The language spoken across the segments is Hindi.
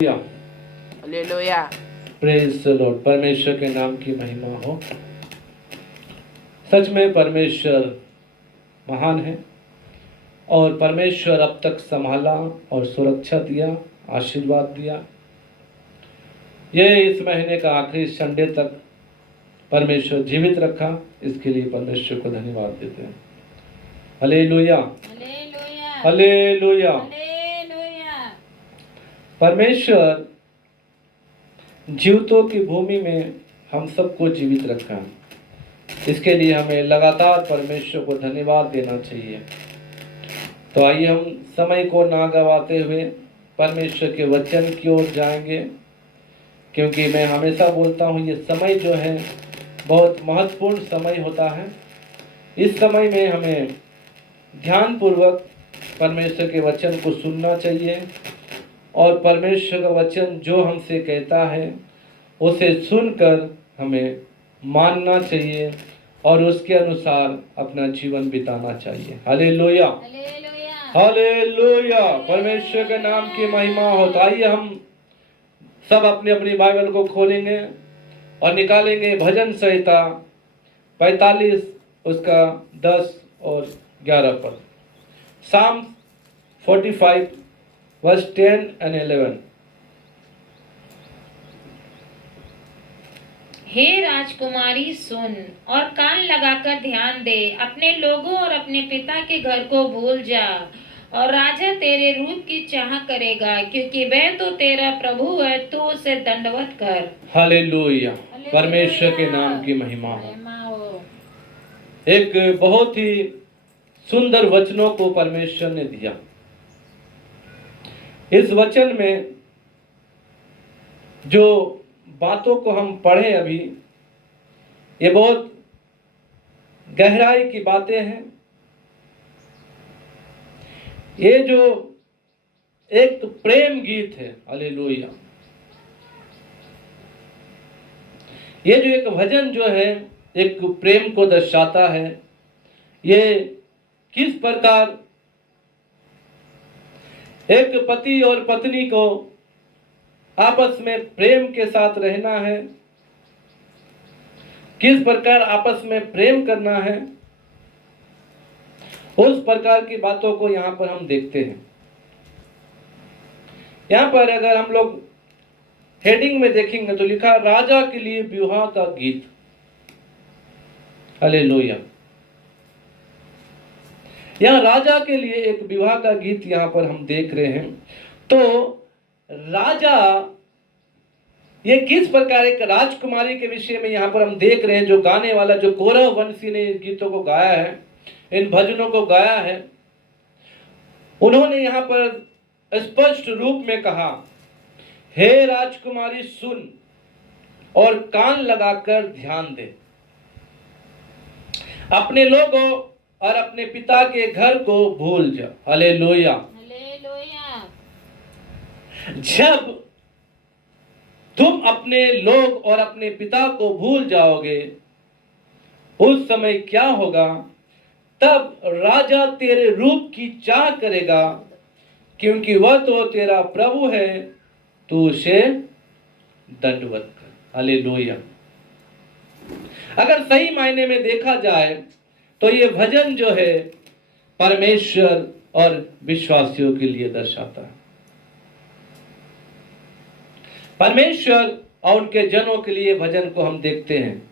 हालेलुया। Praise the Lord. परमेश्वर के नाम की महिमा हो। सच में परमेश्वर महान है और परमेश्वर अब तक संभाला और सुरक्षा दिया, आशीर्वाद दिया। ये इस महीने का आखिरी संडे तक परमेश्वर जीवित रखा, इसके लिए परमेश्वर को धन्यवाद देते हैं। Hallelujah, hallelujah, hallelujah. हालेलुया। परमेश्वर जीवितों की भूमि में हम सबको जीवित रखा, इसके लिए हमें लगातार परमेश्वर को धन्यवाद देना चाहिए। तो आइए हम समय को ना गवाते हुए परमेश्वर के वचन की ओर जाएंगे, क्योंकि मैं हमेशा बोलता हूँ ये समय जो है बहुत महत्वपूर्ण समय होता है। इस समय में हमें ध्यानपूर्वक परमेश्वर के वचन को सुनना चाहिए और परमेश्वर का वचन जो हमसे कहता है उसे सुनकर हमें मानना चाहिए और उसके अनुसार अपना जीवन बिताना चाहिए। Hallelujah, hallelujah, hallelujah. परमेश्वर के नाम की महिमा हो। तो आइए हम सब अपनी अपनी बाइबल को खोलेंगे और निकालेंगे भजन संहिता 45 उसका 10 और 11 पर। Psalm 45 verse 10 and 11। हे राजकुमारी सुन और कान लगाकर ध्यान दे, अपने लोगों और अपने पिता के घर को भूल जा और राजा तेरे रूप की चाह करेगा, क्योंकि वह तो तेरा प्रभु है, तो उसे दंडवत कर। हालेलुया, परमेश्वर के नाम की महिमा हो। एक बहुत ही सुंदर वचनों को परमेश्वर ने दिया। इस वचन में जो बातों को हम पढ़े अभी, ये बहुत गहराई की बातें हैं। ये जो एक प्रेम गीत है, हालेलुया, ये जो एक भजन जो है एक प्रेम को दर्शाता है। ये किस प्रकार एक पति और पत्नी को आपस में प्रेम के साथ रहना है, किस प्रकार आपस में प्रेम करना है, उस प्रकार की बातों को यहाँ पर हम देखते हैं। यहाँ पर अगर हम लोग हेडिंग में देखेंगे तो लिखा राजा के लिए विवाह का गीत। हालेलुया। यहाँ राजा के लिए एक विवाह का गीत यहाँ पर हम देख रहे हैं। तो राजा, ये किस प्रकार एक राजकुमारी के विषय में यहाँ पर हम देख रहे हैं। जो गाने वाला, जो कौरव वंशी ने इन गीतों को गाया है, इन भजनों को गाया है, उन्होंने यहाँ पर स्पष्ट रूप में कहा, हे राजकुमारी सुन और कान लगाकर ध्यान दे, अपने लोगों और अपने पिता के घर को भूल जा। Hallelujah, hallelujah. जब तुम अपने लोग और अपने पिता को भूल जाओगे, उस समय क्या होगा? तब राजा तेरे रूप की चाह करेगा, क्योंकि वह तो तेरा प्रभु है, तू उसे दंडवत कर। हालेलुया। अगर सही मायने में देखा जाए तो ये भजन जो है परमेश्वर और विश्वासियों के लिए दर्शाता है। परमेश्वर और उनके जनों के लिए भजन को हम देखते हैं,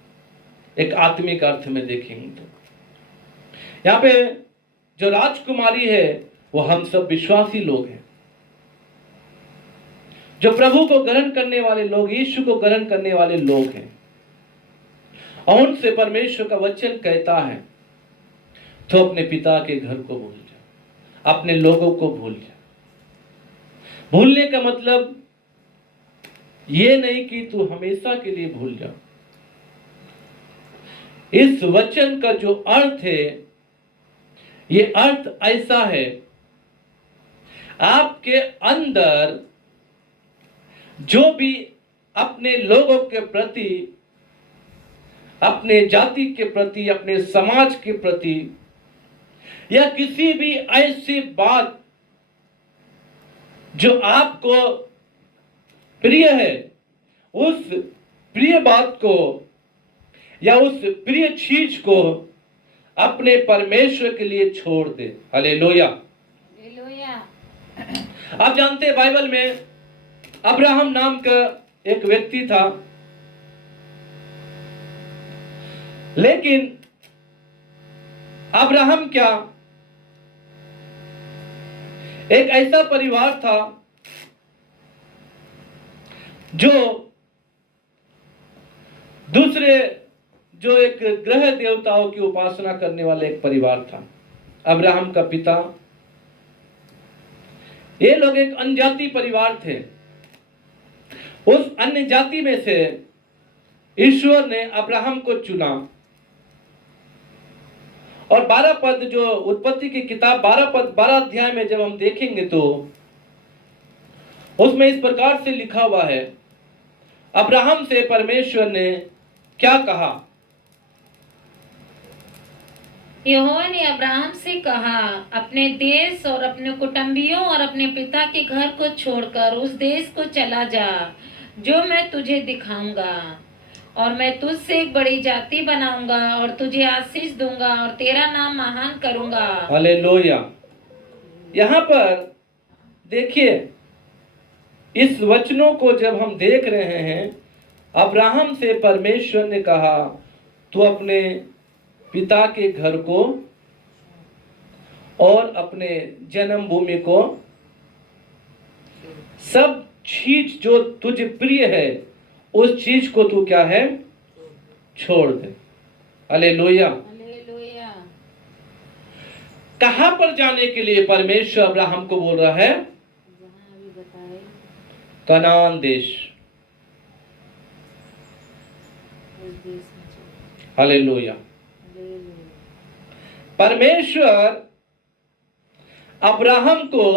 एक आत्मिक अर्थ में देखेंगे तो यहाँ पे जो राजकुमारी है वो हम सब विश्वासी लोग हैं, जो प्रभु को ग्रहण करने वाले लोग, यीशु को ग्रहण करने वाले लोग हैं। और उनसे परमेश्वर का वचन कहता है तो अपने पिता के घर को भूल जा, अपने लोगों को भूल जा। भूलने का मतलब ये नहीं कि तू हमेशा के लिए भूल जा। इस वचन का जो अर्थ है, ये अर्थ ऐसा है, आपके अंदर जो भी अपने लोगों के प्रति, अपने जाति के प्रति, अपने समाज के प्रति, या किसी भी ऐसी बात जो आपको प्रिय है, उस प्रिय बात को या उस प्रिय चीज को अपने परमेश्वर के लिए छोड़ दे। हालेलुया। हालेलुया। आप जानते हैं बाइबल में अब्राहम नाम का एक व्यक्ति था, लेकिन अब्राहम क्या एक ऐसा परिवार था जो दूसरे जो एक ग्रह देवताओं की उपासना करने वाले एक परिवार था। अब्राहम का पिता, ये लोग एक अन्य जाति परिवार थे। उस अन्य जाति में से ईश्वर ने अब्राहम को चुना और 12 पद जो उत्पत्ति की किताब 12 पद 12 अध्याय में जब हम देखेंगे तो उसमें इस प्रकार से लिखा हुआ है, अब्राहम से परमेश्वर ने क्या कहा। यहोवा ने अब्राहम से कहा, अपने देश और अपने कुटुंबियों और अपने पिता के घर को छोड़कर उस देश को चला जा जो मैं तुझे दिखाऊंगा, और मैं तुझसे एक बड़ी जाति बनाऊंगा और तुझे आशीष दूंगा और तेरा नाम महान करूंगा। हालेलुया। यहाँ पर देखिए, इस वचनों को जब हम देख रहे हैं, अब्राहम से परमेश्वर ने कहा तू अपने पिता के घर को और अपने जन्मभूमि को, सब चीज जो तुझे प्रिय है उस चीज को तू क्या है, छोड़ दे। हालेलुया। हालेलुया। कहां पर जाने के लिए परमेश्वर अब्राहम को बोल रहा है? जहां अभी बताए, कनान देश। उस देश में चलो। हालेलुया। हालेलुया। परमेश्वर अब्राहम को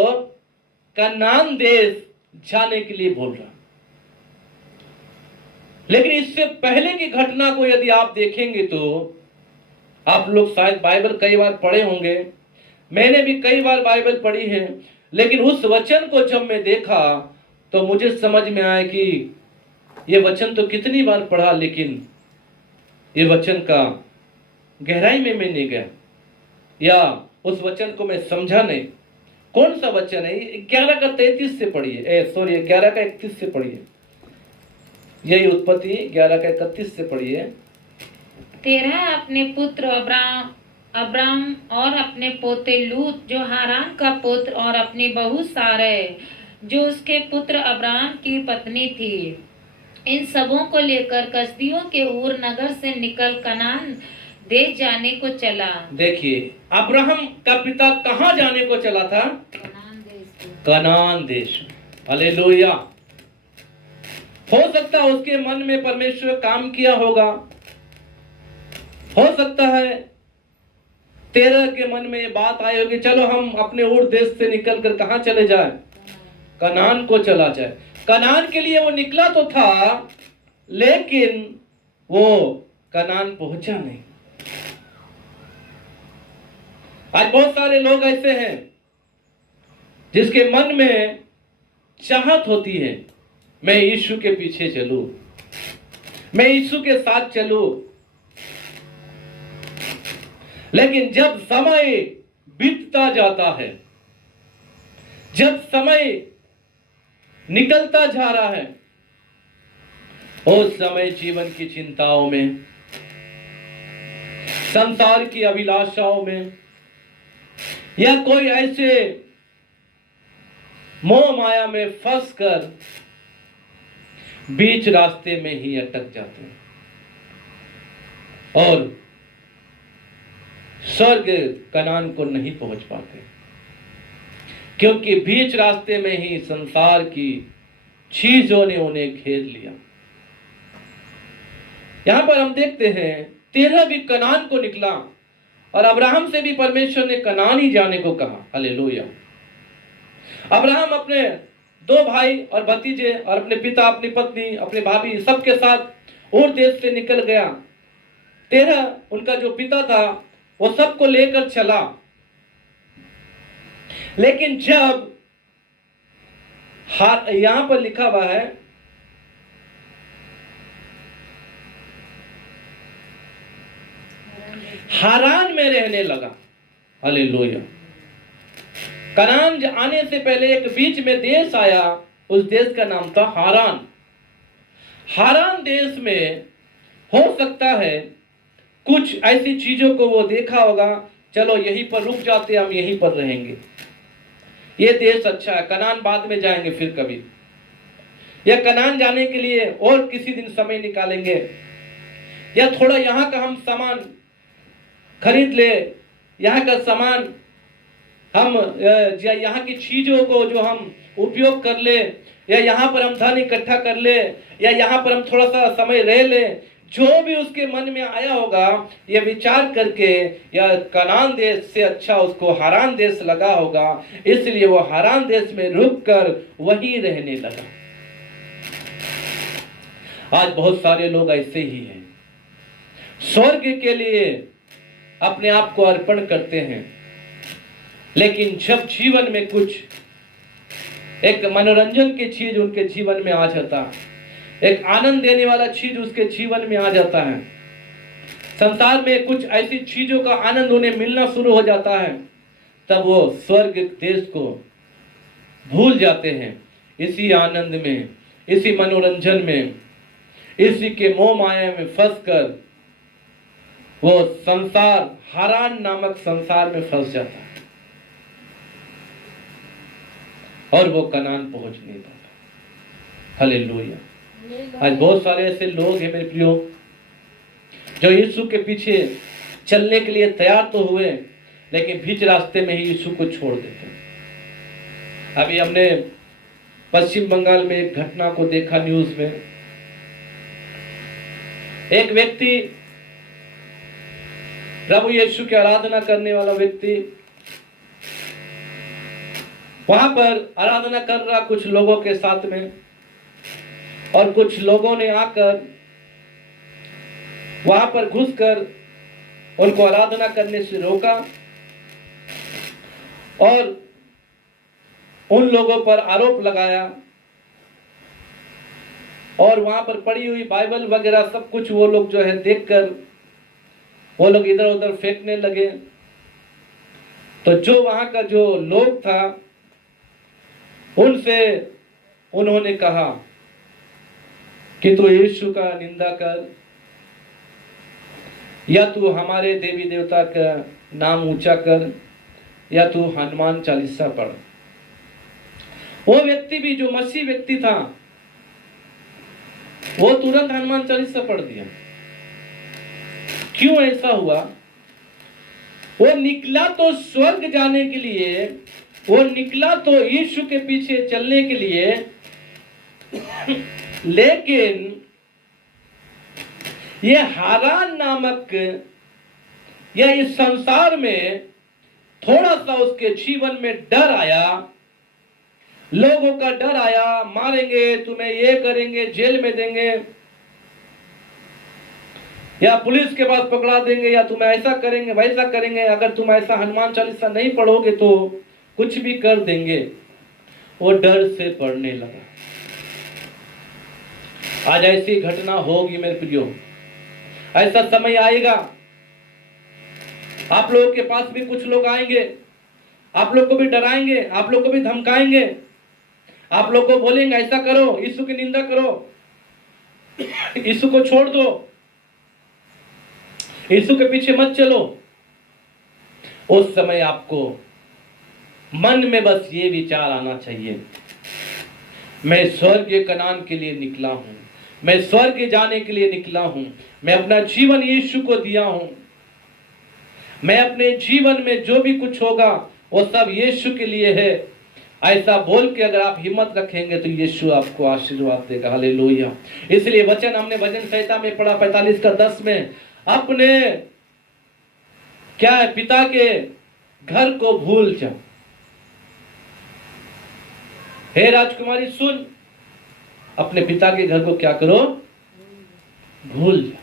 कनान देश जाने के लिए बोल रहा। लेकिन इससे पहले की घटना को यदि आप देखेंगे तो आप लोग शायद बाइबल कई बार पढ़े होंगे, मैंने भी कई बार बाइबल पढ़ी है, लेकिन उस वचन को जब मैं देखा तो मुझे समझ में आया कि ये वचन तो कितनी बार पढ़ा, लेकिन ये वचन का गहराई में मैं नहीं गया या उस वचन को मैं समझा नहीं। कौन सा वचन है? 11 का 33 से पढ़िए, सॉरी 11 का 31 से पढ़िए। यही उत्पत्ति 11 का 31 से पढ़िए। तेरह अपने पुत्र अब्राम और अपने पोते लूत जो हारान का पुत्र और अपनी बहू सारै जो उसके पुत्र अब्राम की पत्नी थी, इन सबों को लेकर कसदियों के ऊर नगर से निकल कनान देश जाने को चला। देखिए, अब्राहम का पिता कहां जाने को चला था? कनान देश। कनान देश। हालेलुया। हो सकता है उसके मन में परमेश्वर काम किया होगा, हो सकता है तेरह के मन में ये बात आई होगी, चलो हम अपने उर देश से निकल कर कहां चले जाए? कनान को चला जाए। कनान के लिए वो निकला तो था, लेकिन वो कनान पहुंचा नहीं। आज बहुत सारे लोग ऐसे हैं जिसके मन में चाहत होती है, मैं यीशु के पीछे चलूं, मैं यीशु के साथ चलूं, लेकिन जब समय बीतता जाता है, जब समय निकलता जा रहा है, उस समय जीवन की चिंताओं में, संसार की अभिलाषाओं में, या कोई ऐसे मोह माया में फंसकर बीच रास्ते में ही अटक जाते हैं और स्वर्ग कनान को नहीं पहुंच पाते, क्योंकि बीच रास्ते में ही संसार की चीजों ने उन्हें घेर लिया। यहां पर हम देखते हैं तेरह भी कनान को निकला और अब्राहम से भी परमेश्वर ने कनान ही जाने को कहा। हालेलुया। अब्राहम अपने दो भाई और भतीजे और अपने पिता, अपनी पत्नी, अपने भाभी सबके साथ और देश से निकल गया। तेरह उनका जो पिता था वो सबको लेकर चला, लेकिन जब यहां पर लिखा हुआ है हारान में रहने लगा। हालेलुया। कनान आने से पहले एक बीच में देश आया, उस देश का नाम था हारान। हारान देश में हो सकता है कुछ ऐसी चीजों को वो देखा होगा, चलो यहीं पर रुक जाते, हम यहीं पर रहेंगे, ये देश अच्छा है, कनान बाद में जाएंगे फिर कभी, या कनान जाने के लिए और किसी दिन समय निकालेंगे, या थोड़ा यहाँ का हम सामान खरीद ले, यहाँ का सामान हम या यहाँ की चीजों को जो हम उपयोग कर ले, या यहाँ पर हम धन इकट्ठा कर ले, या यहाँ पर हम थोड़ा सा समय रह ले, जो भी उसके मन में आया होगा ये विचार करके, या कनान देश से अच्छा उसको हारान देश लगा होगा, इसलिए वो हारान देश में रुककर वहीं रहने लगा। आज बहुत सारे लोग ऐसे ही हैं, स्वर्ग के लिए अपने आप को अर्पण करते हैं, लेकिन जब जीवन में कुछ एक मनोरंजन की चीज उनके जीवन में आ जाता है, एक आनंद देने वाला चीज उसके जीवन में आ जाता है, संसार में कुछ ऐसी चीजों का आनंद उन्हें मिलना शुरू हो जाता है, तब वो स्वर्ग देश को भूल जाते हैं। इसी आनंद में, इसी मनोरंजन में, इसी के मोह माया में फंसकर वो संसार, हारान नामक संसार में फंस जाता है और वो कनान पहुंच नहीं पाता। हालेलुया। आज बहुत सारे ऐसे लोग हैं मेरे प्रियो, जो यीशु के पीछे चलने के लिए तैयार तो हुए, लेकिन बीच रास्ते में ही यीशु को छोड़ देते हैं। अभी हमने पश्चिम बंगाल में एक घटना को देखा न्यूज में। एक व्यक्ति, प्रभु यीशु की आराधना करने वाला व्यक्ति, वहां पर आराधना कर रहा कुछ लोगों के साथ में, और कुछ लोगों ने आकर वहां पर घुसकर उनको आराधना करने से रोका और उन लोगों पर आरोप लगाया, और वहां पर पड़ी हुई बाइबल वगैरह सब कुछ वो लोग जो है देखकर वो लोग इधर उधर फेंकने लगे। तो जो वहां का जो लोग था उनसे उन्होंने कहा कि तू यीशु का निंदा कर, या तू हमारे देवी देवता का नाम ऊंचा कर, या तू हनुमान चालीसा पढ़। वो व्यक्ति भी, जो मसीह व्यक्ति था, वो तुरंत हनुमान चालीसा पढ़ दिया। क्यों ऐसा हुआ? वो निकला तो स्वर्ग जाने के लिए, वो निकला तो यीशु के पीछे चलने के लिए, लेकिन ये हारान नामक या इस संसार में थोड़ा सा उसके जीवन में डर आया, लोगों का डर आया, मारेंगे तुम्हें, ये करेंगे, जेल में देंगे, या पुलिस के पास पकड़ा देंगे, या तुम्हें ऐसा करेंगे वैसा करेंगे, अगर तुम ऐसा हनुमान चालीसा नहीं पढ़ोगे तो कुछ भी कर देंगे। वो डर से पढ़ने लगा। आज ऐसी घटना होगी मेरे प्रियो, ऐसा समय आएगा, आप लोगों के पास भी कुछ लोग आएंगे, आप लोग को भी डराएंगे, आप लोग को भी धमकाएंगे, आप लोग को बोलेंगे ऐसा करो, यीशु की निंदा करो, यीशु को छोड़ दो, यीशु के पीछे मत चलो। उस समय आपको मन में बस ये विचार आना चाहिए, मैं स्वर्ग कनान के लिए निकला हूं, मैं स्वर्ग जाने के लिए निकला हूं, मैं अपना जीवन यीशु को दिया हूं, मैं अपने जीवन में जो भी कुछ होगा वो सब यीशु के लिए है। ऐसा बोल के अगर आप हिम्मत रखेंगे तो यीशु आपको आशीर्वाद देगा। हालेलुया। इसलिए वचन हमने भजन संहिता में पढ़ा 45 का 10 में, अपने क्या है, पिता के घर को भूल जा। हे राजकुमारी सुन, अपने पिता के घर को क्या करो, भूल जा।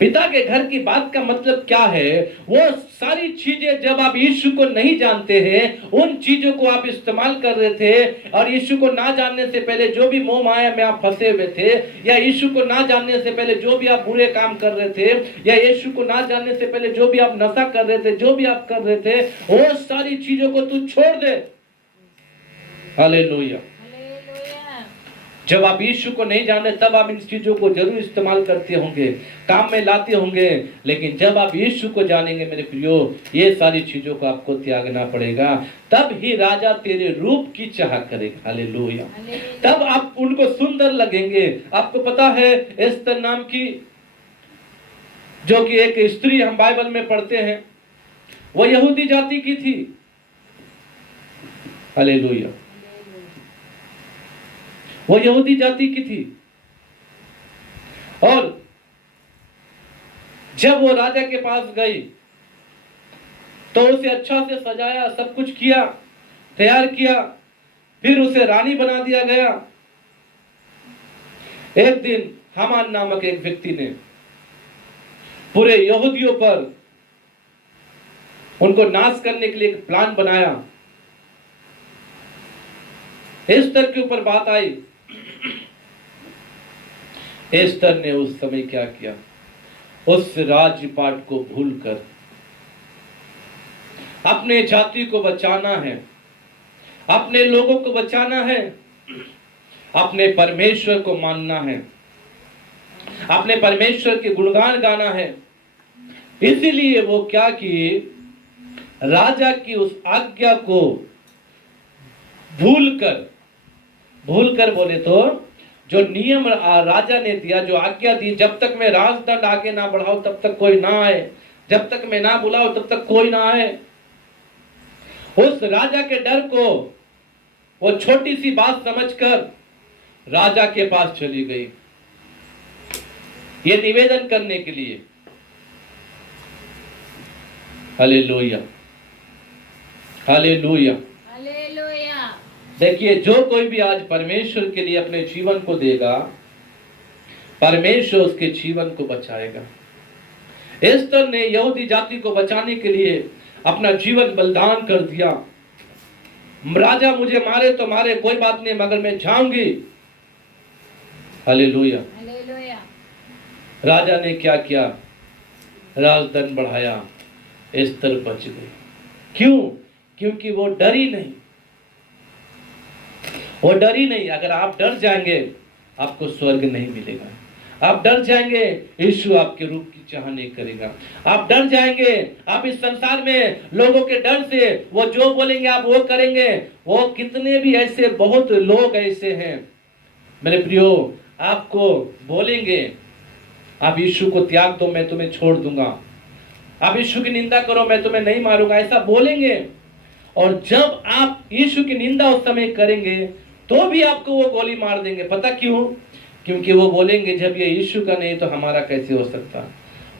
पिता के घर की बात का मतलब क्या है? वो सारी चीजें जब आप यीशु को नहीं जानते हैं, उन चीजों को आप इस्तेमाल कर रहे थे, और यीशु को ना जानने से पहले जो भी मोह माया में आप फंसे हुए थे, या यीशु को ना जानने से पहले जो भी आप बुरे काम कर रहे थे, या यीशु को ना जानने से पहले जो भी आप नशा कर रहे थे, जो भी आप कर रहे थे, वो सारी चीजों को तू छोड़ दे। हालेलुया। जब आप यीशु को नहीं जाने तब आप इन चीजों को जरूर इस्तेमाल करते होंगे, काम में लाते होंगे, लेकिन जब आप यीशु को जानेंगे मेरे प्रियो, ये सारी चीजों को आपको त्यागना पड़ेगा। तब ही राजा तेरे रूप की चाह करेगा। हालेलुया। तब आप उनको सुंदर लगेंगे। आपको पता है एस्तर नाम की जो कि एक स्त्री हम बाइबल में पढ़ते हैं, वो यहूदी जाति की थी। हालेलुया। वो यहूदी जाति की थी, और जब वो राजा के पास गई तो उसे अच्छा से सजाया, सब कुछ किया, तैयार किया, फिर उसे रानी बना दिया गया। एक दिन हामान नामक एक व्यक्ति ने पूरे यहूदियों पर उनको नाश करने के लिए एक प्लान बनाया। एस्तर के ऊपर बात आई। एस्तर ने उस समय क्या किया? उस राजपाट को भूलकर अपने जाति को बचाना है, अपने लोगों को बचाना है, अपने परमेश्वर को मानना है, अपने परमेश्वर के गुणगान गाना है। इसीलिए वो क्या की, राजा की उस आज्ञा को भूलकर बोले तो जो नियम राजा ने दिया, जो आज्ञा दी, जब तक मैं राजदंड आगे ना बढ़ाऊं तब तक कोई ना आए, जब तक मैं ना बुलाऊं तब तक कोई ना आए। उस राजा के डर को वो छोटी सी बात समझकर राजा के पास चली गई, ये निवेदन करने के लिए। Hallelujah, hallelujah. देखिए, जो कोई भी आज परमेश्वर के लिए अपने जीवन को देगा, परमेश्वर उसके जीवन को बचाएगा। एस्तर ने यहूदी जाति को बचाने के लिए अपना जीवन बलिदान कर दिया। राजा मुझे मारे तो मारे, कोई बात नहीं, मगर मैं जाऊंगी। हालेलुया। राजा ने क्या किया? राजदंड बढ़ाया, एस्तर बच गई। क्यों? क्योंकि वो डरी नहीं, वो डरी नहीं। अगर आप डर जाएंगे आपको स्वर्ग नहीं मिलेगा। आप डर जाएंगे यीशु आपके रूप की चाह नहीं करेगा। आप डर जाएंगे, आप इस संसार में लोगों के डर से वो जो बोलेंगे आप वो करेंगे। वो कितने भी ऐसे, बहुत लोग ऐसे हैं मेरे प्रियो, आपको बोलेंगे आप यीशु को त्याग दो, मैं तुम्हें छोड़ दूंगा। आप यीशु की निंदा करो, मैं तुम्हें नहीं मारूंगा, ऐसा बोलेंगे। और जब आप यीशु की निंदा उस समय करेंगे तो भी आपको वो गोली मार देंगे। पता क्यों? क्योंकि वो बोलेंगे जब ये यीशु का नहीं तो हमारा कैसे हो सकता।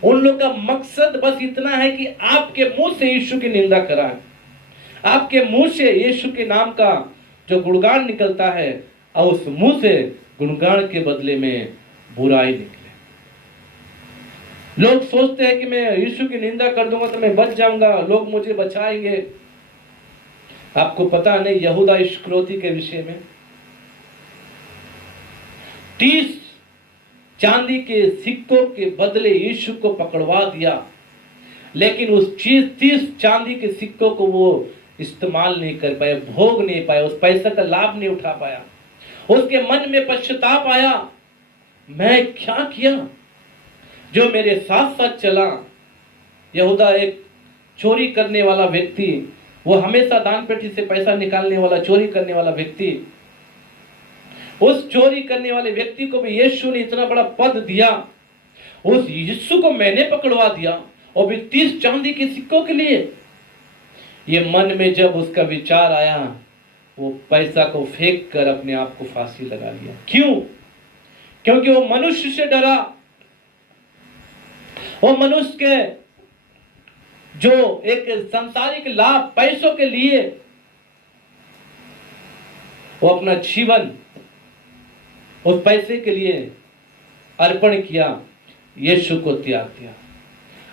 उन लोग का मकसद बस इतना है कि आपके मुंह से यीशु की निंदा कराएं, आपके मुंह से यीशु के नाम का जो गुणगान निकलता है, और उस मुंह से गुणगान के बदले में बुराई निकले। लोग सोचते हैं कि मैं यीशु की निंदा कर दूंगा तो मैं बच जाऊंगा, लोग मुझे बचाएंगे। आपको पता नहीं यहूदा इस्करियोती के विषय में 30 चांदी के सिक्कों के बदले यीशु को पकड़वा दिया, लेकिन उस 30 चांदी के सिक्कों को वो इस्तेमाल नहीं कर पाए, भोग नहीं पाए, उस पैसे का लाभ नहीं उठा पाया। उसके मन में पश्चाताप आया, मैं क्या किया जो मेरे साथ साथ चला। यहूदा एक चोरी करने वाला व्यक्ति, वो हमेशा दान पेटी से पैसा निकालने वाला, चोरी करने वाला व्यक्ति, उस चोरी करने वाले व्यक्ति को भी यीशु ने इतना बड़ा पद दिया। उस यीशु को मैंने पकड़वा दिया, और भी 30 चांदी के सिक्कों के लिए। ये मन में जब उसका विचार आया, वो पैसा को फेंक कर अपने आप को फांसी लगा लिया। क्यों? क्योंकि वो मनुष्य से डरा। वो मनुष्य के जो एक सांसारिक लाभ, पैसों के लिए वो अपना जीवन उस पैसे के लिए अर्पण किया। यीशु को त्याग दिया।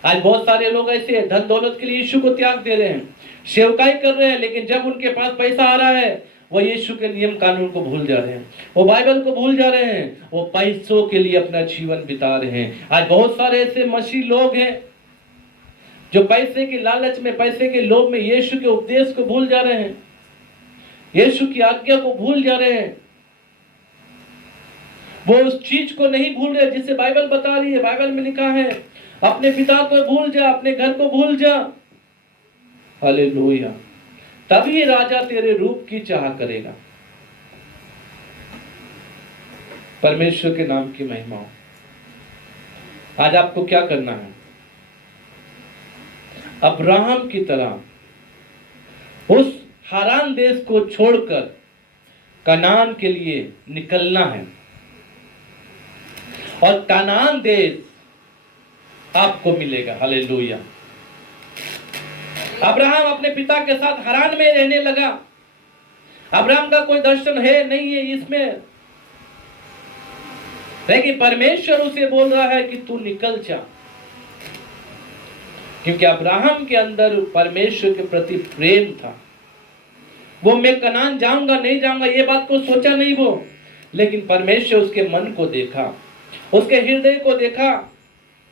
आज बहुत सारे लोग ऐसे हैं, धन दौलत के लिए यीशु को त्याग दे रहे हैं, सेवकाई कर रहे हैं, लेकिन जब उनके पास पैसा आ रहा है वो यीशु के नियम कानून को भूल जा रहे हैं, वो बाइबल को भूल जा रहे हैं, वो पैसों के लिए अपना जीवन बिता रहे हैं। आज बहुत सारे ऐसे मसीह लोग हैं जो पैसे के लालच में, पैसे के लोभ में यीशु के उपदेश को भूल जा रहे हैं, यीशु की आज्ञा को भूल जा रहे हैं। वो उस चीज को नहीं भूल रहे जिसे बाइबल बता रही है। बाइबल में लिखा है अपने पिता को भूल जा, अपने घर को भूल जा। हालेलुया। तभी राजा तेरे रूप की चाह करेगा। परमेश्वर के नाम की महिमा हो। आज आपको क्या करना है? अब्राहम की तरह उस हारान देश को छोड़कर कनान के लिए निकलना है, और कनान देश आपको मिलेगा। हालेलुया। अब्राहम अपने पिता के साथ हारान में रहने लगा। अब्राहम का कोई दर्शन है नहीं है इसमें, लेकिन परमेश्वर उसे बोल रहा है कि तू निकल जा, क्योंकि अब्राहम के अंदर परमेश्वर के प्रति प्रेम था। वो मैं कनान जाऊंगा नहीं जाऊंगा ये बात को सोचा नहीं वो, लेकिन परमेश्वर उसके मन को देखा, उसके हृदय को देखा,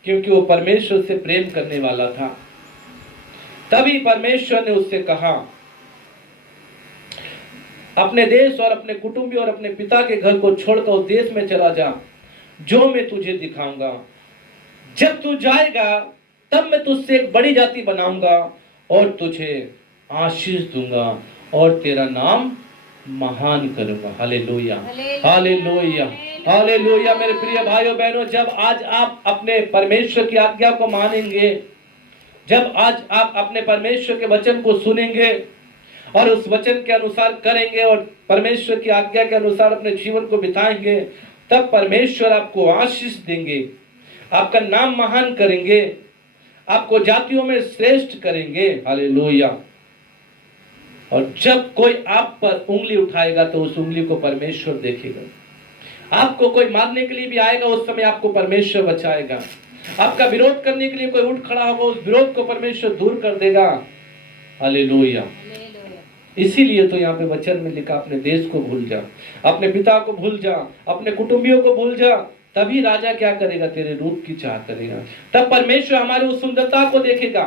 क्योंकि वो परमेश्वर से प्रेम करने वाला था। तभी परमेश्वर ने उससे कहा अपने देश और अपने कुटुंबी और अपने पिता के घर को छोड़कर उस देश में चला जा जो मैं तुझे दिखाऊंगा। जब तू जाएगा तब मैं तुझसे एक बड़ी जाति बनाऊंगा और तुझे आशीष दूंगा और तेरा नाम महान करूंगा। Hallelujah, hallelujah, hallelujah. मेरे प्रिय भाइयों बहनों, जब आज आप अपने परमेश्वर की आज्ञा को मानेंगे, जब आज आप अपने परमेश्वर के वचन को सुनेंगे और उस वचन के अनुसार करेंगे और परमेश्वर की आज्ञा के अनुसार अपने जीवन को बिताएंगे, तब परमेश्वर आपको आशीष देंगे, आपका नाम महान करेंगे, आपको जातियों में श्रेष्ठ करेंगे। हालेलुया। और जब कोई आप पर उंगली उठाएगा तो उस उंगली को परमेश्वर देखेगा। आपको कोई मारने के लिए भी आएगा, उस समय आपको परमेश्वर बचाएगा। आपका विरोध करने के लिए कोई उठ खड़ा होगा, उस विरोध को परमेश्वर दूर कर देगा। हालेलुया। इसीलिए तो यहाँ पे वचन में लिखा अपने देश को भूल जा, अपने पिता को भूल जा, अपने कुटुंबियों को भूल जा, तभी राजा क्या करेगा? तेरे रूप की चाह करेगा। तब परमेश्वर हमारी उस सुंदरता को देखेगा,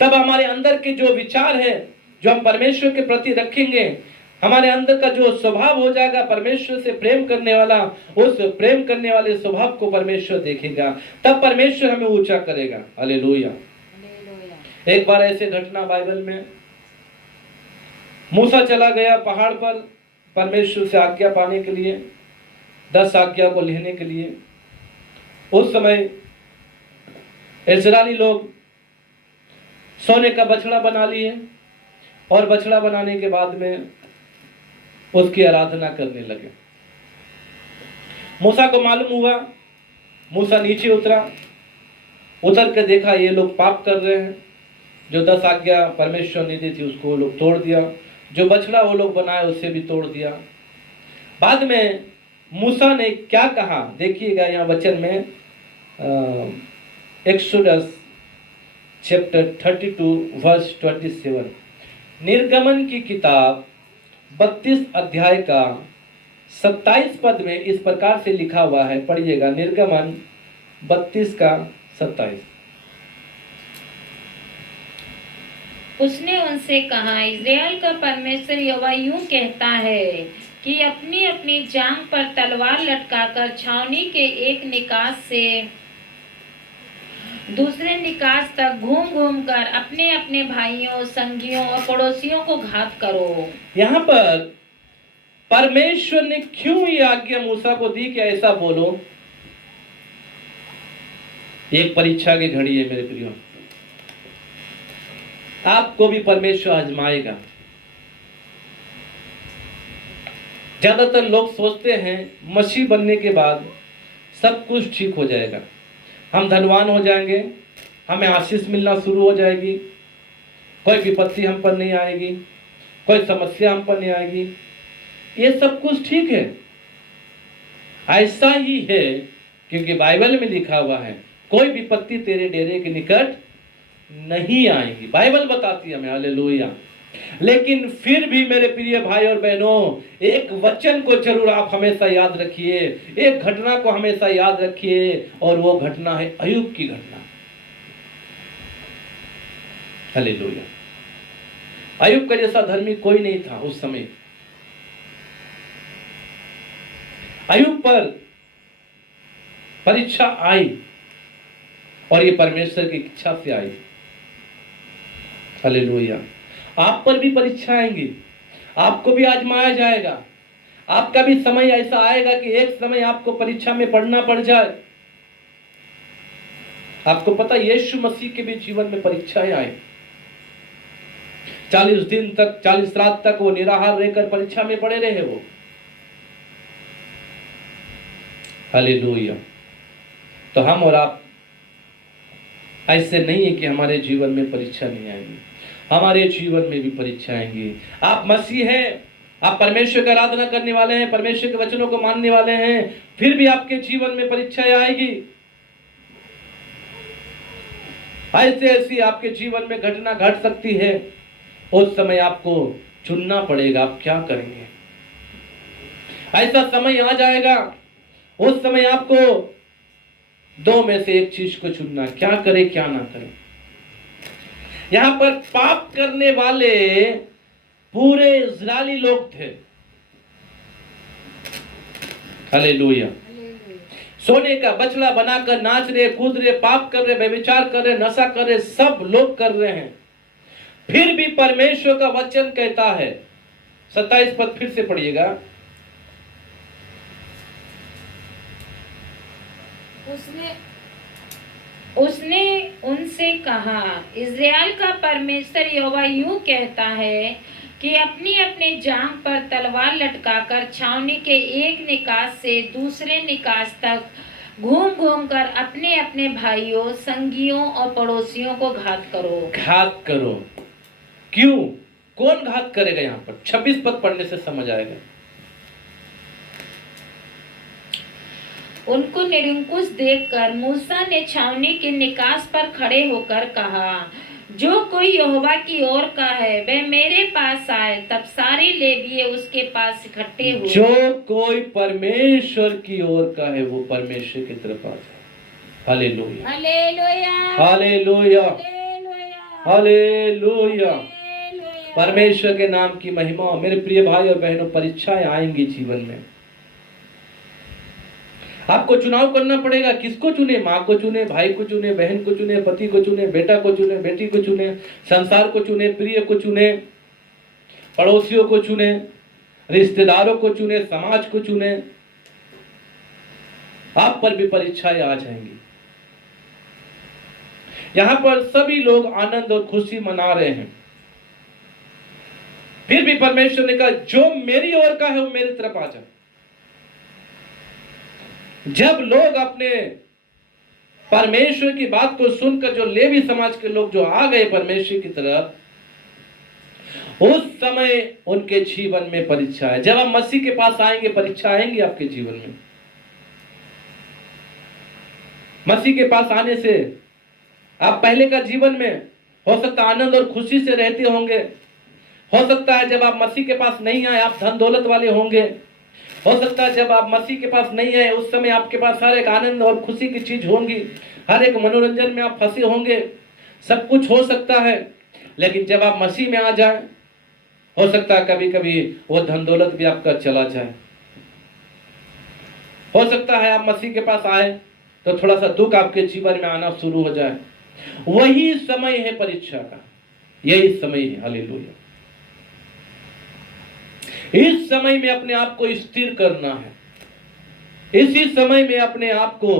तब हमारे अंदर के जो विचार है जो हम परमेश्वर के प्रति रखेंगे, हमारे अंदर का जो स्वभाव हो जाएगा परमेश्वर से प्रेम करने वाला, उस प्रेम करने वाले स्वभाव को परमेश्वर देखेगा, तब परमेश्वर हमें ऊंचा करेगा। हालेलुया। एक बार ऐसे घटना बाइबल में, मूसा चला गया पहाड़ पर परमेश्वर से आज्ञा पाने के लिए, 10 आज्ञा को लेने के लिए। उस समय इस्राएली लोग सोने का बछड़ा बना लिए और बछड़ा बनाने के बाद में उसकी आराधना करने लगे। मूसा को मालूम हुआ, मूसा नीचे उतरा, उतर कर देखा ये लोग पाप कर रहे हैं। जो 10 आज्ञा परमेश्वर ने दी थी उसको वो लोग तोड़ दिया, जो बछड़ा वो लोग बनाए उसे भी तोड़ दिया। बाद में मूसा ने क्या कहा देखिएगा यहाँ वचन में, एक्सोडस चैप्टर 32 वर्स 27, निर्गमन की किताब 32 अध्याय का 27 पद में इस प्रकार से लिखा हुआ है, पढ़िएगा। निर्गमन 32 का 27। उसने उनसे कहा, इज़राइल का परमेश्वर यहोवा यूं कहता है कि अपनी अपनी जांघ पर तलवार लटकाकर छावनी के एक निकास से दूसरे निकास तक घूम घूम कर अपने अपने भाइयों, संगियों और पड़ोसियों को घात करो। यहाँ पर परमेश्वर ने क्यों ये आज्ञा मूसा को दी कि ऐसा बोलो? एक परीक्षा की घड़ी है मेरे प्रियो, आपको भी परमेश्वर आजमाएगा। ज्यादातर लोग सोचते हैं मसीह बनने के बाद सब कुछ ठीक हो जाएगा, हम धनवान हो जाएंगे, हमें आशीष मिलना शुरू हो जाएगी, कोई विपत्ति हम पर नहीं आएगी, कोई समस्या हम पर नहीं आएगी। ये सब कुछ ठीक है, ऐसा ही है, क्योंकि बाइबल में लिखा हुआ है कोई विपत्ति तेरे डेरे के निकट नहीं आएगी। बाइबल बताती है हमें, हालेलुया। लेकिन फिर भी मेरे प्रिय भाई और बहनों, एक वचन को जरूर आप हमेशा याद रखिए, एक घटना को हमेशा याद रखिए, और वो घटना है अय्यूब की घटना। हालेलुया। अय्यूब का जैसा धर्मी कोई नहीं था उस समय। अय्यूब पर परीक्षा आई और ये परमेश्वर की इच्छा से आई। हालेलुया। आप पर भी परीक्षा आएंगी, आपको भी आजमाया जाएगा। आपका भी समय ऐसा आएगा कि एक समय आपको परीक्षा में पढ़ना पड़ जाए। आपको पता, यीशु मसीह के भी जीवन में परीक्षाएं आई। 40 दिन तक, 40 रात तक वो निराहार रहकर परीक्षा में पड़े रहे वो। हालेलुया। तो हम और आप ऐसे नहीं है कि हमारे जीवन में परीक्षा नहीं आएगी, हमारे जीवन में भी परीक्षा आएंगी। आप मसीह हैं, आप परमेश्वर की आराधना करने वाले हैं, परमेश्वर के वचनों को मानने वाले हैं, फिर भी आपके जीवन में परीक्षाएं आएगी। ऐसे ऐसी आपके जीवन में घटना घट सकती है। उस समय आपको चुनना पड़ेगा, आप क्या करेंगे। ऐसा समय आ जाएगा, उस समय आपको दो में से एक चीज को चुनना, क्या करे क्या ना करे। यहां पर पाप करने वाले पूरे इजरायली लोग थे। हालेलुया। सोने का बछड़ा बनाकर नाच रहे, कूद रहे, पाप कर रहे, व्यभिचार कर रहे, नशा कर रहे, सब लोग कर रहे हैं। फिर भी परमेश्वर का वचन कहता है, 27 पद फिर से पढ़िएगा। उसने उनसे कहा, इज़राइल का परमेश्वर यहोवा यूं कहता है कि अपनी अपने जांघ पर तलवार लटकाकर छावनी के एक निकास से दूसरे निकास तक घूम घूम कर अपने अपने भाइयों, संगियों और पड़ोसियों को घात करो। घात करो। क्यों? कौन घात करेगा? यहाँ पर 26 पद पढ़ने से समझ आएगा। उनको निरंकुश देखकर मूसा ने छावनी के निकास पर खड़े होकर कहा, जो कोई यहोवा की ओर का है वह मेरे पास आए। तब सारे लेवीय उसके पास इकट्ठे हुए। जो कोई परमेश्वर की ओर का है वो परमेश्वर की तरफ आ जाए। Hallelujah, hallelujah, hallelujah, hallelujah, hallelujah. Hallelujah. परमेश्वर के नाम की महिमा। मेरे प्रिय भाई और बहनों, परीक्षाएं आएंगी जीवन में। आपको चुनाव करना पड़ेगा, किसको चुने? माँ को चुने, भाई को चुने, बहन को चुने, पति को चुने, बेटा को चुने, बेटी को चुने, संसार को चुने, प्रिय को चुने, पड़ोसियों को चुने, रिश्तेदारों को चुने, समाज को चुने। आप पर भी परीक्षाएं आ जाएंगी। यहां पर सभी लोग आनंद और खुशी मना रहे हैं, फिर भी परमेश्वर ने कहा, जो मेरी ओर का है वो मेरी तरफ आ जाए। जब लोग अपने परमेश्वर की बात को सुनकर, जो लेवी समाज के लोग जो आ गए परमेश्वर की तरफ, उस समय उनके जीवन में परीक्षा है। जब आप मसीह के पास आएंगे, परीक्षा आएंगी आपके जीवन में। मसीह के पास आने से आप पहले का जीवन में हो सकता आनंद और खुशी से रहते होंगे। हो सकता है जब आप मसीह के पास नहीं आए आप धन दौलत वाले होंगे। हो सकता है जब आप मसीह के पास नहीं आए उस समय आपके पास हर एक आनंद और खुशी की चीज होंगी, हर एक मनोरंजन में आप फंसे होंगे, सब कुछ हो सकता है। लेकिन जब आप मसीह में आ जाए, हो सकता है कभी कभी वो धन दौलत भी आपका चला जाए। हो सकता है आप मसीह के पास आए तो थोड़ा सा दुख आपके जीवन में आना शुरू हो जाए। वही समय है परीक्षा का, यही समय है। हालेलुया। इस समय में अपने आप को स्थिर करना है, इसी समय में अपने आप को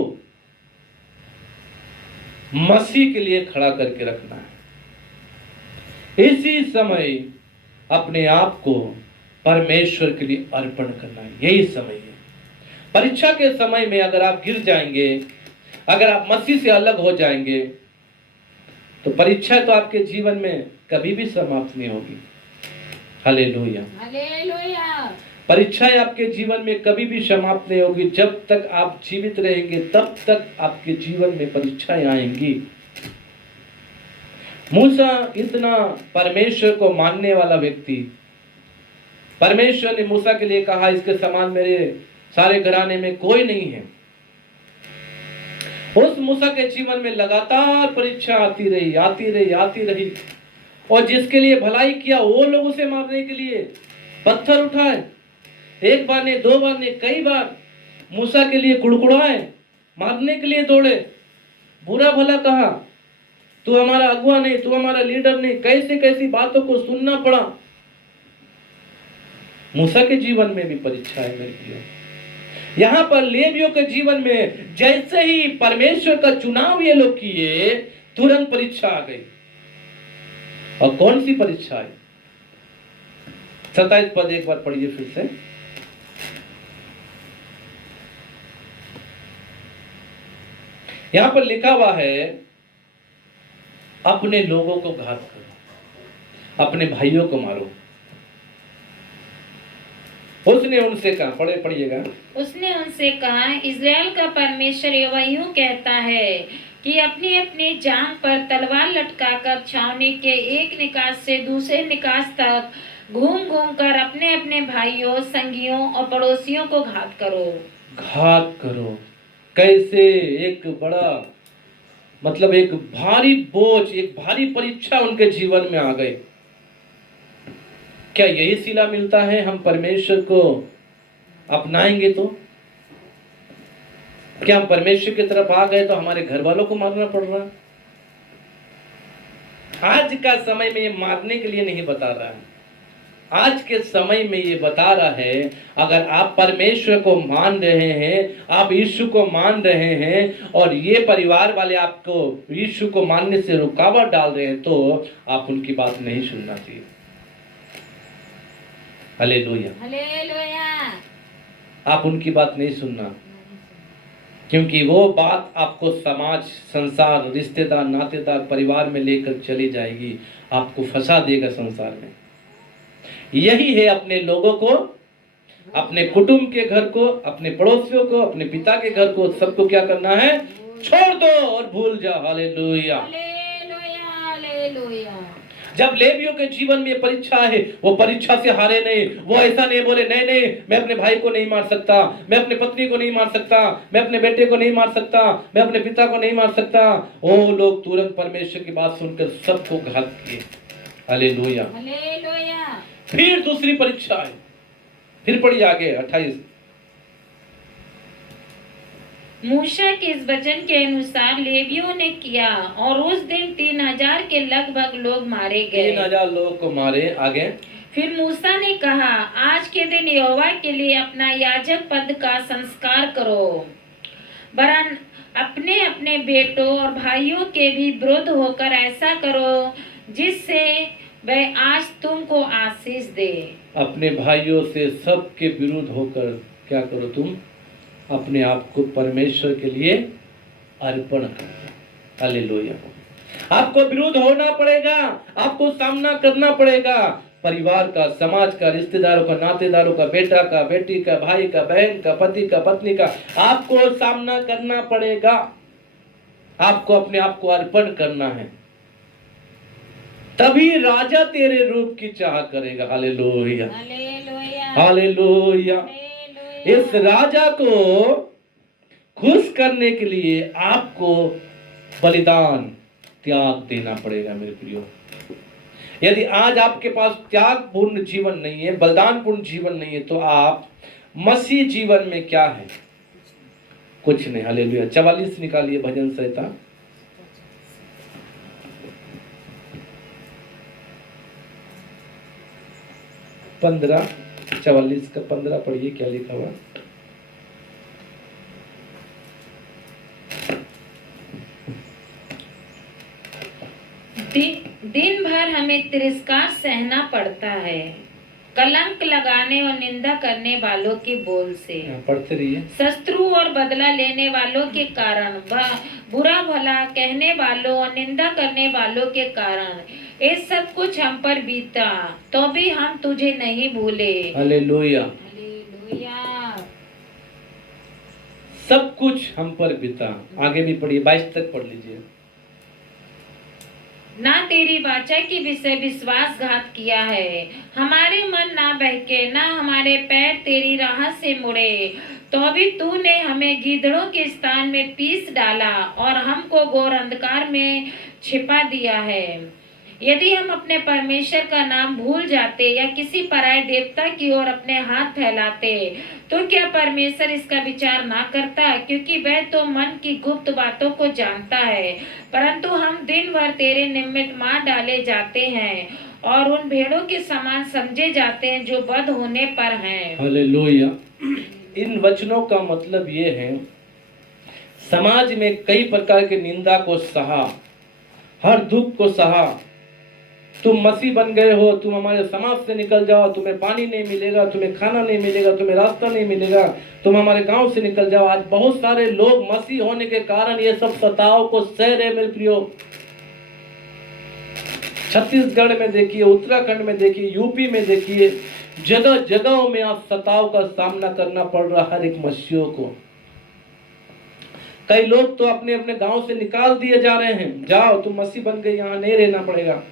मसीह के लिए खड़ा करके रखना है। इसी समय अपने आप को परमेश्वर के लिए अर्पण करना है, यही समय है। परीक्षा के समय में अगर आप गिर जाएंगे, अगर आप मसीह से अलग हो जाएंगे, तो परीक्षा तो आपके जीवन में कभी भी समाप्त नहीं होगी। Hallelujah, hallelujah. परीक्षाएं आपके जीवन में कभी भी समाप्त नहीं होगी। जब तक आप जीवित रहेंगे तब तक आपके जीवन में परीक्षाएं आएंगी। मूसा इतना परमेश्वर को मानने वाला व्यक्ति, परमेश्वर ने मूसा के लिए कहा इसके समान मेरे सारे घराने में कोई नहीं है। उस मूसा के जीवन में लगातार परीक्षा आती रही, आती रही, आती रही, और जिसके लिए भलाई किया वो लोग उसे मारने के लिए पत्थर उठाए। एक बार नहीं, दो बार नहीं, कई बार मूसा के लिए कुड़कुड़ाए, मारने के लिए दौड़े, बुरा भला कहा, तू हमारा अगुआ नहीं, तू हमारा लीडर नहीं, कैसी कैसी बातों को सुनना पड़ा। मूसा के जीवन में भी परीक्षा है मेरे प्रियो। यहां पर लेवियों के जीवन में जैसे ही परमेश्वर का चुनाव ये लोग किए, तुरंत परीक्षा आ गई। और कौन सी परीक्षा है? 27 पद एक बार पढ़िए फिर से। यहां पर लिखा हुआ है, अपने लोगों को घात करो, अपने भाइयों को मारो। उसने उनसे कहा, पढ़िएगा। उसने उनसे कहा, इज़राइल का परमेश्वर यहोवा यूं कहता है कि अपनी अपनी जांघ पर तलवार लटकाकर छावनी के एक निकास से दूसरे निकास तक घूम घूम कर अपने अपने भाइयों, संगियों और पड़ोसियों को घात करो। घात करो। कैसे एक बड़ा मतलब एक भारी बोझ, एक भारी परीक्षा उनके जीवन में आ गई। क्या यही सिला मिलता है हम परमेश्वर को अपनाएंगे तो? क्या हम परमेश्वर की तरफ आ गए तो हमारे घर वालों को मारना पड़ रहा है? आज का समय में ये मारने के लिए नहीं बता रहा है। आज के समय में ये बता रहा है, अगर आप परमेश्वर को मान रहे हैं, आप यीशु को मान रहे हैं, और ये परिवार वाले आपको यीशु को मानने से रुकावट डाल रहे हैं, तो आप उनकी बात नहीं सुनना चाहिए। Hallelujah, hallelujah. आप उनकी बात नहीं सुनना, क्योंकि वो बात आपको समाज, संसार, रिश्तेदार, नातेदार, परिवार में लेकर चली जाएगी, आपको फंसा देगा संसार में। यही है अपने लोगों को, अपने कुटुंब के घर को, अपने पड़ोसियों को, अपने पिता के घर को, सबको क्या करना है? छोड़ दो और भूल जाओ। Hallelujah, hallelujah, hallelujah. जब लेवियों के जीवन में परीक्षा है, वो परीक्षा से हारे नहीं। वो ऐसा नहीं बोले, नहीं नहीं मैं अपने भाई को नहीं मार सकता, मैं अपने पत्नी को नहीं मार सकता, मैं अपने बेटे को नहीं मार सकता, मैं अपने पिता को नहीं मार सकता। वो लोग तुरंत परमेश्वर की बात सुनकर सबको घात किए। Hallelujah, hallelujah. फिर दूसरी परीक्षा है, फिर पढ़िए आगे 28। मूसा के इस वचन के अनुसार लेवियों ने किया, और उस दिन 3000 के लगभग लोग मारे गए। 3000 लोगों को मारे। आगे, फिर मूसा ने कहा, आज के दिन यहोवा के लिए अपना याजक पद का संस्कार करो, वरन अपने अपने बेटों और भाइयों के भी विरुद्ध होकर ऐसा करो जिससे वह आज तुमको आशीष दे। अपने भाइयों से सबके विरुद्ध होकर क्या करो? तुम अपने आप को परमेश्वर के लिए अर्पण करो। हालेलुया। आपको विरुद्ध होना पड़ेगा, आपको सामना करना पड़ेगा, परिवार का, समाज का, रिश्तेदारों का, नातेदारों का, बेटा का, बेटी का, भाई का, बहन का, पति का, पत्नी का, आपको सामना करना पड़ेगा। आपको अपने आप को अर्पण करना है, तभी राजा तेरे रूप की चाह करेगा। Hallelujah, hallelujah, hallelujah. इस राजा को खुश करने के लिए आपको बलिदान, त्याग देना पड़ेगा मेरे प्रियो। यदि आज आपके पास त्याग पूर्ण जीवन नहीं है, बलिदान पूर्ण जीवन नहीं है, तो आप मसीह जीवन में क्या है? कुछ नहीं। हालेलुया। 44 निकालिए भजन संहिता। पंद्रह 44 का 15 पढ़िए, क्या लिखा हुआ? दिन भर हमें तिरस्कार सहना पड़ता है, कलंक लगाने और निंदा करने वालों के बोल से, पढ़ते रहिए। शत्रु और बदला लेने वालों के कारण, बुरा भला कहने वालों और निंदा करने वालों के कारण ये सब कुछ हम पर बीता, तो भी हम तुझे नहीं भूले। हालेलुया। हालेलुया। सब कुछ हम पर बीता। आगे भी पढ़िए, 22 तक पढ़ लीजिए। ना तेरी वाचा के विषय विश्वासघात किया है, हमारे मन ना बहके, ना हमारे पैर तेरी राह से मुड़े। तो भी तूने हमें गीदड़ों के स्थान में पीस डाला और हमको घोर अंधकार में छिपा दिया है। यदि हम अपने परमेश्वर का नाम भूल जाते या किसी पराये देवता की ओर अपने हाथ फैलाते, तो क्या परमेश्वर इसका विचार ना करता? क्योंकि वह तो मन की गुप्त बातों को जानता है। परंतु हम दिन भर तेरे निमित्त मार डाले जाते हैं और उन भेड़ों के समान समझे जाते हैं जो बद होने पर हैं। हालेलुया। इन वचनों का मतलब ये है, समाज में कई प्रकार के निंदा को सहा, हर दुख को सहा। तुम मसीह बन गए हो, तुम हमारे समाज से निकल जाओ, तुम्हें पानी नहीं मिलेगा, तुम्हें खाना नहीं मिलेगा, तुम्हें रास्ता नहीं मिलेगा, तुम हमारे गांव से निकल जाओ। आज बहुत सारे लोग मसीह होने के कारण ये सब सताव को सह रहे। मेरे प्रियो, छत्तीसगढ़ में देखिए, उत्तराखंड में देखिए, यूपी में देखिए, जगह जगहों में आज सताव का सामना करना पड़ रहा हर एक मसीहियों को। कई लोग तो अपने अपने गांव से निकाल दिए जा रहे हैं, जाओ तुम मसीह बन गए, यहाँ नहीं रहना पड़ेगा।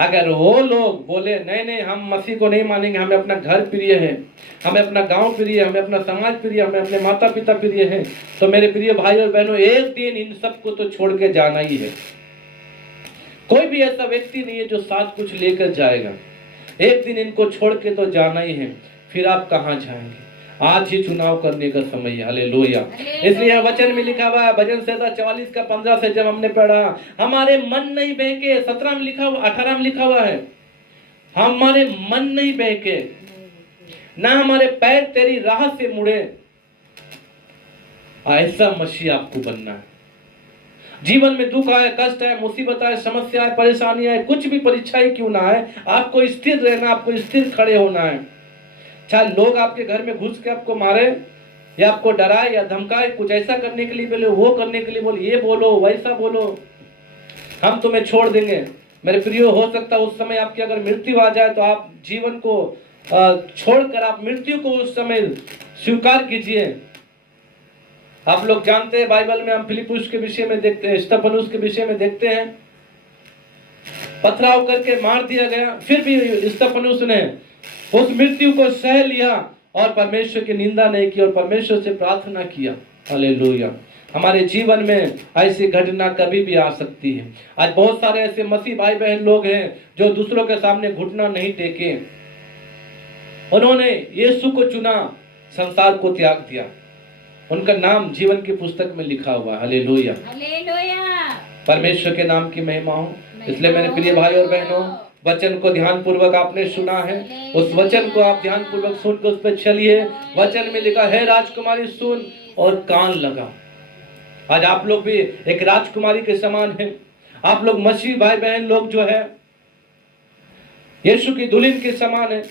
अगर वो लोग बोले नहीं नहीं हम मसीह को नहीं मानेंगे, हमें अपना घर प्रिय है, हमें अपना गांव प्रिय है, हमें अपना समाज प्रिय है, हमें अपने माता पिता प्रिय है, तो मेरे प्रिय भाई और बहनों, एक दिन इन सबको तो छोड़ के जाना ही है। कोई भी ऐसा व्यक्ति नहीं है जो साथ कुछ लेकर जाएगा। एक दिन इनको छोड़ के तो जाना ही है। फिर आप कहाँ जाएंगे? आज ही चुनाव करने का समय है। हालेलुया। इसलिए वचन में लिखा हुआ है, भजन संहिता 44 का 15 से जब हमने पढ़ा, हमारे मन नहीं बहके, 17 में लिखा हुआ, 18 में लिखा हुआ है, हमारे मन नहीं बहके, ना हमारे पैर तेरी राह से मुड़े। ऐसा मसीह आपको बनना है। जीवन में दुख आए, कष्ट आए, मुसीबत आए, समस्या आए, परेशानी आए, कुछ भी परीक्षाएं क्यों ना आए, आपको स्थिर रहना, आपको स्थिर खड़े होना है। चाहे लोग आपके घर में घुस के आपको मारे या आपको डराए या धमकाए, कुछ ऐसा करने के लिए बोले, वो करने के लिए बोले, ये बोलो वैसा बोलो, हम तुम्हें छोड़ देंगे। मेरे प्रियो, हो सकता है उस समय आपकी अगर मृत्यु आ जाए तो आप जीवन को छोड़कर आप मृत्यु को उस समय स्वीकार कीजिए। आप लोग जानते हैं, बाइबल में हम फिलिपुस के विषय में देखते हैं, स्तिफनुस के विषय में देखते हैं, पथराव करके मार दिया गया, फिर भी स्तिफनुस ने उस मृत्यु को सह लिया और परमेश्वर की निंदा नहीं की और परमेश्वर से प्रार्थना किया। हालेलुया। हमारे जीवन में ऐसी घटना कभी भी आ सकती है। आज बहुत सारे ऐसे मसीह भाई बहन लोग हैं जो दूसरों के सामने घुटना नहीं टेके, उन्होंने यीशु को चुना, संसार को त्याग दिया, उनका नाम जीवन की पुस्तक में लिखा हुआ। हालेलुया। परमेश्वर के नाम की महिमा हो। इसलिए मेरे प्रिय भाई और बहनों, वचन को ध्यान पूर्वक आपने सुना है, उस वचन को आप ध्यान पूर्वक सुनकर उस पर चलिए। वचन में लिखा है, राजकुमारी सुन और कान लगा। आज आप लोग भी एक राजकुमारी के समान हैं। आप लोग मसीह भाई बहन लोग जो है यीशु की दुल्हन के समान है।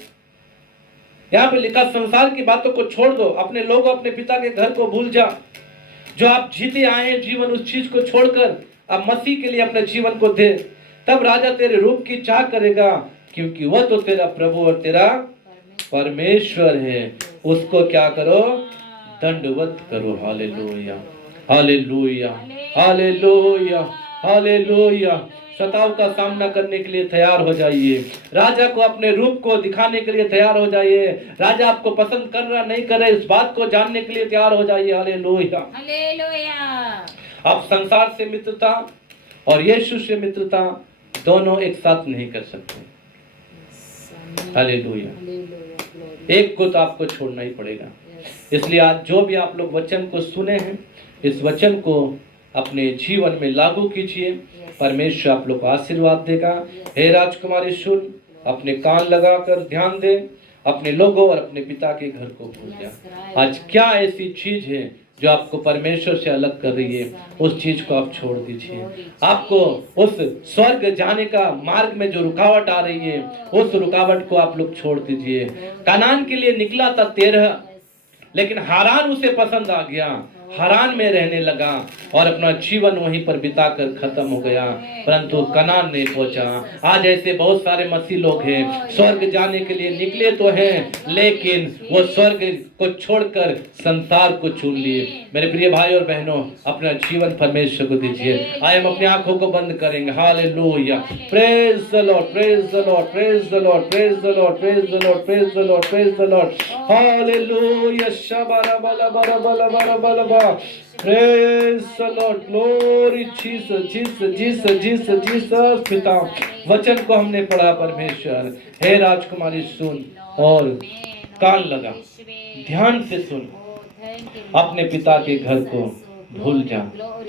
यहाँ पे लिखा, संसार की बातों को छोड़ दो, अपने लोगों, अपने पिता के घर को भूल जा। जो आप जीते आए हैं जीवन, उस चीज को छोड़कर आप मसीह के लिए अपने जीवन को दे। तब राजा तेरे रूप की चाह करेगा, क्योंकि वह तो तेरा प्रभु और तेरा परमेश्वर है। उसको क्या करो? दंडवत करो। Hallelujah, hallelujah, hallelujah, hallelujah. सताव का सामना करने के लिए तैयार हो जाइए। राजा को अपने रूप को दिखाने के लिए तैयार हो जाइए। राजा आपको पसंद कर रहा नहीं कर रहा, इस बात को जानने के लिए तैयार हो जाइए। Hallelujah, hallelujah. आप संसार से मित्रता और यीशु से मित्रता दोनों एक साथ नहीं कर सकते। हालेलुया। एक को तो आपको छोड़ना ही पड़ेगा। इसलिए आज जो भी आप लोग वचन को सुने हैं, इस वचन को अपने जीवन में लागू कीजिए। परमेश्वर आप लोग को आशीर्वाद देगा। हे राजकुमारी सुन, अपने कान लगाकर ध्यान दे, अपने लोगों और अपने पिता के घर को भूल जा। आज क्या ऐसी चीज है जो आपको परमेश्वर से अलग कर रही है, उस चीज को आप छोड़ दीजिए। आपको उस स्वर्ग जाने का मार्ग में जो रुकावट आ रही है, उस रुकावट को आप लोग छोड़ दीजिए। कनान के लिए निकला था 13, लेकिन हारान उसे पसंद आ गया हारान में रहने लगा और अपना जीवन वहीं पर बिताकर खत्म हो गया, परंतु कनान नहीं पहुंचा। आज ऐसे बहुत सारे मसीह लोग हैं, स्वर्ग जाने के लिए निकले तो हैं, लेकिन वो स्वर्ग को छोड़कर संसार को चुन लिए। मेरे प्रिय भाई और बहनों, अपना जीवन परमेश्वर को दीजिए। आइए हम अपनी आंखों को बंद करेंगे। Hallelujah, praise the lord, praise the lord, praise the lord, praise the lord, praise the lord, praise the lord, praise the lord. Hallelujah, शबारा बला बला बला बला बला बला। Praise the lord, glory Jesus, Jesus, Jesus, Jesus, Jesus. पिता, वचन को हमने पढ़ा परमेश्वर। हे राजकुमारी सुन और कान लगा, ध्यान से सुन, अपने पिता के घर को भूल जा,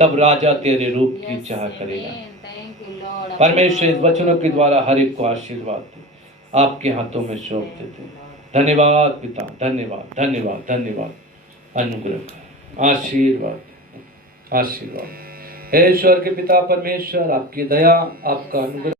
तब राजा तेरे रूप की चाह करेगा। परमेश्वर इस वचनों के द्वारा हर एक को आशीर्वाद दे, आपके हाथों में सौंप देते। धन्यवाद पिता, धन्यवाद, धन्यवाद, धन्यवाद। अनुग्रह कर, आशीर्वाद, आशीर्वाद। हे ईश्वर के पिता परमेश्वर, आपकी दया, आपका अनुग्रह